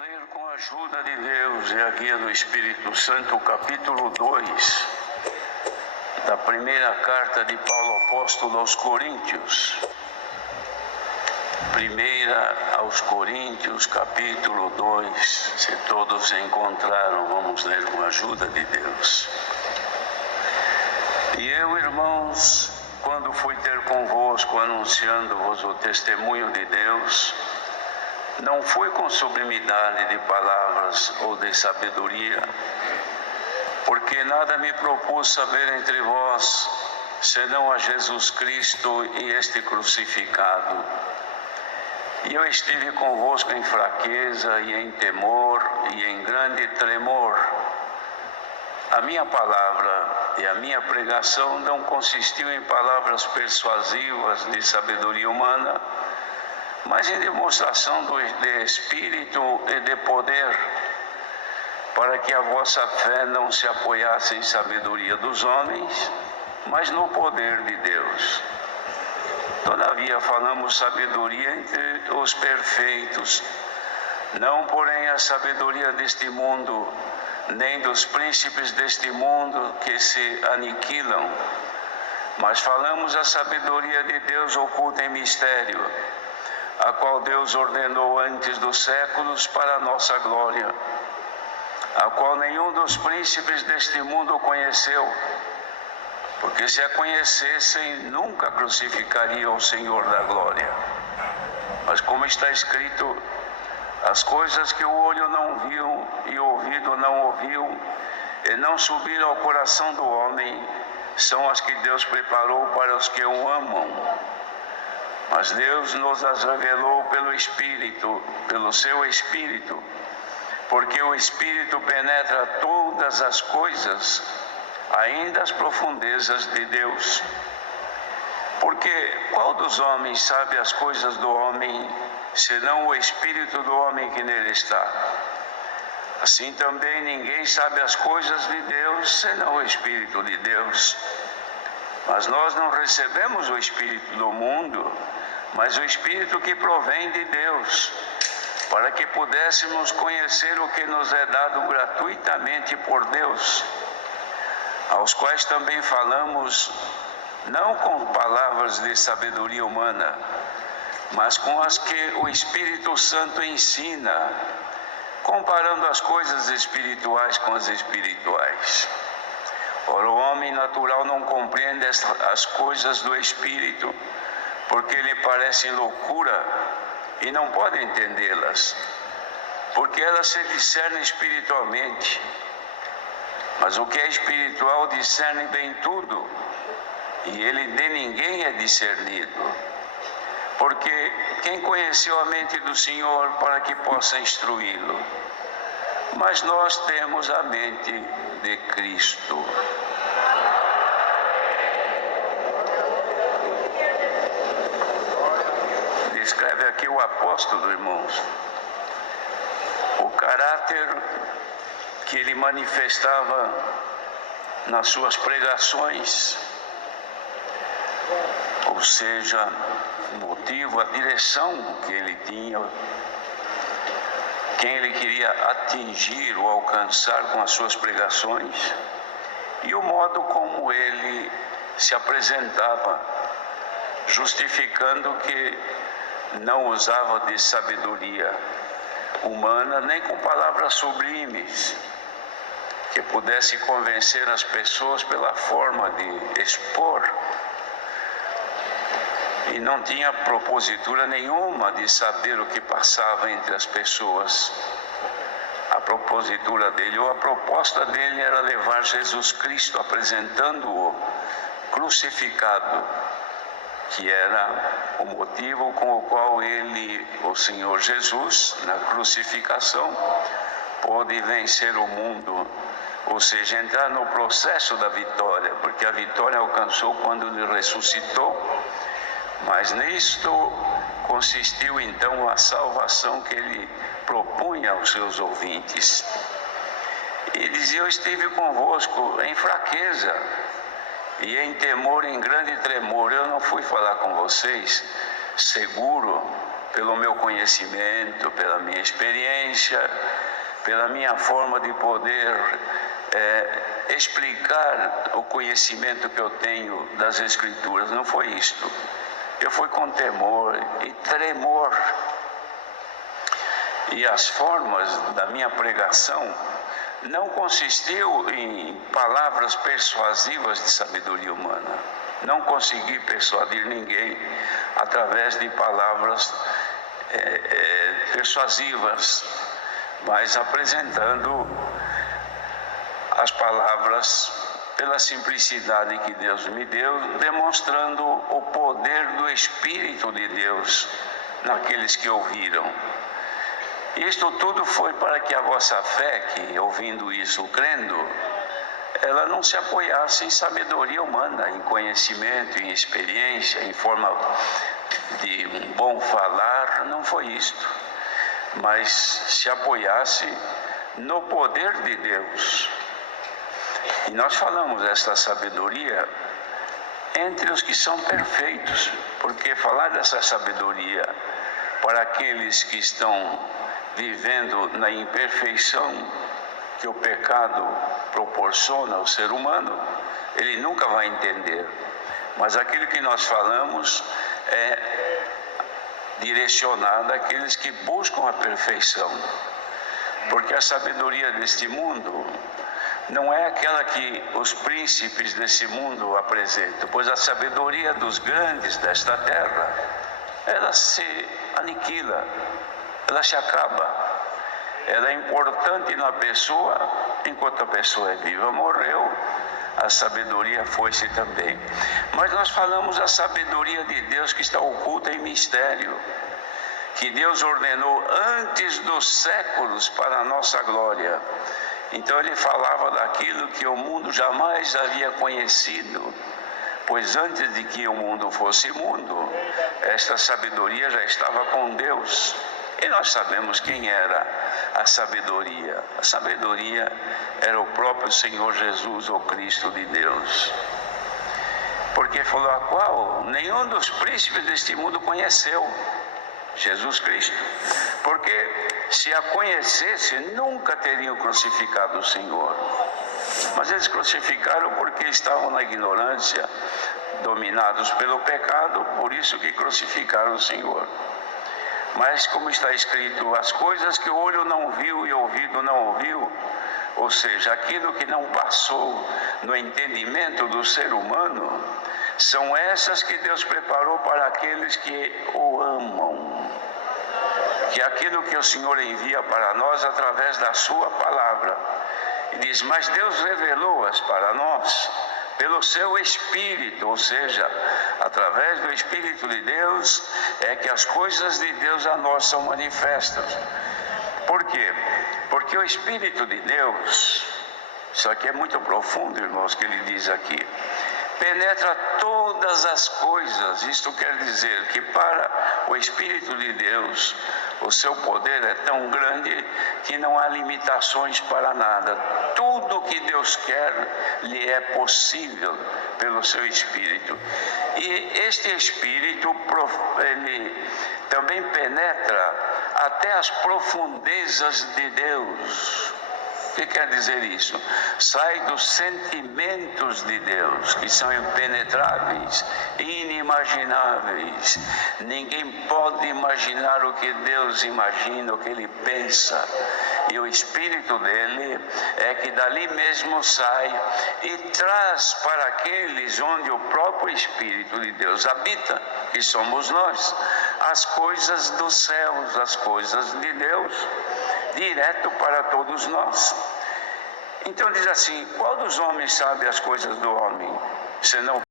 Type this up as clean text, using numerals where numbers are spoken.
ler com a ajuda de Deus e a guia do Espírito Santo o capítulo 2 da primeira carta de Paulo Apóstolo aos Coríntios. Primeira aos Coríntios, capítulo 2. Se todos encontraram, vamos ler com a ajuda de Deus. E eu, irmãos, quando fui ter convosco, anunciando-vos o testemunho de Deus, não foi com sublimidade de palavras ou de sabedoria, porque nada me propus saber entre vós, senão a Jesus Cristo e este crucificado. E eu estive convosco em fraqueza e em temor e em grande tremor. A minha palavra e a minha pregação não consistiu em palavras persuasivas de sabedoria humana, mas em demonstração de Espírito e de poder, para que a vossa fé não se apoiasse em sabedoria dos homens, mas no poder de Deus. Todavia falamos sabedoria entre os perfeitos, não porém a sabedoria deste mundo, nem dos príncipes deste mundo que se aniquilam, mas falamos a sabedoria de Deus oculta em mistério, a qual Deus ordenou antes dos séculos para a nossa glória, a qual nenhum dos príncipes deste mundo conheceu, porque se a conhecessem, nunca crucificariam o Senhor da glória. Mas como está escrito, as coisas que o olho não viu e o ouvido não ouviu, e não subiram ao coração do homem, são as que Deus preparou para os que o amam. Mas Deus nos as revelou pelo Espírito, pelo seu Espírito, porque o Espírito penetra todas as coisas, ainda as profundezas de Deus. Porque qual dos homens sabe as coisas do homem, senão o Espírito do homem que nele está? Assim também ninguém sabe as coisas de Deus, senão o Espírito de Deus. Mas nós não recebemos o Espírito do mundo, mas o Espírito que provém de Deus, para que pudéssemos conhecer o que nos é dado gratuitamente por Deus, aos quais também falamos, não com palavras de sabedoria humana, mas com as que o Espírito Santo ensina, comparando as coisas espirituais com as espirituais. Ora, o homem natural não compreende as coisas do Espírito, porque lhe parecem loucura e não pode entendê-las, porque elas se discernem espiritualmente. Mas o que é espiritual discerne bem tudo, e ele de ninguém é discernido. Porque quem conheceu a mente do Senhor para que possa instruí-lo? Mas nós temos a mente de Cristo. Descreve aqui o apóstolo, irmãos, o caráter que ele manifestava nas suas pregações, ou seja, o motivo, a direção que ele tinha, quem ele queria atingir ou alcançar com as suas pregações, e o modo como ele se apresentava, justificando que não usava de sabedoria humana, nem com palavras sublimes, que pudesse convencer as pessoas pela forma de expor. E não tinha propositura nenhuma de saber o que passava entre as pessoas. A propositura dele, ou a proposta dele, era levar Jesus Cristo, apresentando-o crucificado, que era o motivo com o qual ele, o Senhor Jesus, na crucificação, pôde vencer o mundo, ou seja, entrar no processo da vitória, porque a vitória alcançou quando ele ressuscitou, mas nisto consistiu então a salvação que ele propunha aos seus ouvintes. E dizia: eu estive convosco em fraqueza e em temor, em grande tremor. Eu não fui falar com vocês seguro, pelo meu conhecimento, pela minha experiência, pela minha forma de poder explicar o conhecimento que eu tenho das Escrituras. Não foi isto. Eu fui com temor e tremor. E as formas da minha pregação não consistiu em palavras persuasivas de sabedoria humana. Não consegui persuadir ninguém através de palavras persuasivas, mas apresentando as palavras pela simplicidade que Deus me deu, demonstrando o poder do Espírito de Deus naqueles que ouviram. Isto tudo foi para que a vossa fé, que ouvindo isso, crendo, ela não se apoiasse em sabedoria humana, em conhecimento, em experiência, em forma de um bom falar, não foi isto, mas se apoiasse no poder de Deus. E nós falamos desta sabedoria entre os que são perfeitos, porque falar dessa sabedoria para aqueles que estão vivendo na imperfeição que o pecado proporciona ao ser humano, ele nunca vai entender. Mas aquilo que nós falamos é direcionado àqueles que buscam a perfeição, porque a sabedoria deste mundo não é aquela que os príncipes desse mundo apresentam, pois a sabedoria dos grandes desta terra, ela se aniquila, ela se acaba. Ela é importante na pessoa, enquanto a pessoa é viva. Morreu, a sabedoria foi-se também. Mas nós falamos a sabedoria de Deus que está oculta em mistério, que Deus ordenou antes dos séculos para a nossa glória. Então ele falava daquilo que o mundo jamais havia conhecido, pois antes de que o mundo fosse mundo, esta sabedoria já estava com Deus. E nós sabemos quem era a sabedoria. A sabedoria era o próprio Senhor Jesus, o Cristo de Deus. Porque falou a qual nenhum dos príncipes deste mundo conheceu, Jesus Cristo. Porque se a conhecesse, nunca teriam crucificado o Senhor. Mas eles crucificaram porque estavam na ignorância, dominados pelo pecado, por isso que crucificaram o Senhor. Mas como está escrito, as coisas que o olho não viu e o ouvido não ouviu, ou seja, aquilo que não passou no entendimento do ser humano, são essas que Deus preparou para aqueles que o amam. Que é aquilo que o Senhor envia para nós através da sua palavra. E diz, mas Deus revelou-as para nós pelo seu Espírito, ou seja, através do Espírito de Deus é que as coisas de Deus a nós são manifestas. Por quê? Porque o Espírito de Deus, isso aqui é muito profundo, irmãos, que ele diz aqui, penetra todas as coisas. Isto quer dizer que para o Espírito de Deus, o seu poder é tão grande que não há limitações para nada. Tudo que Deus quer lhe é possível pelo seu Espírito. E este Espírito, ele também penetra até as profundezas de Deus. O que quer dizer isso? Sai dos sentimentos de Deus, que são impenetráveis, inimagináveis. Ninguém pode imaginar o que Deus imagina, o que Ele pensa. E o Espírito dele é que dali mesmo sai e traz para aqueles onde o próprio Espírito de Deus habita, que somos nós, as coisas dos céus, as coisas de Deus, direto para todos nós. Então diz assim, qual dos homens sabe as coisas do homem, senão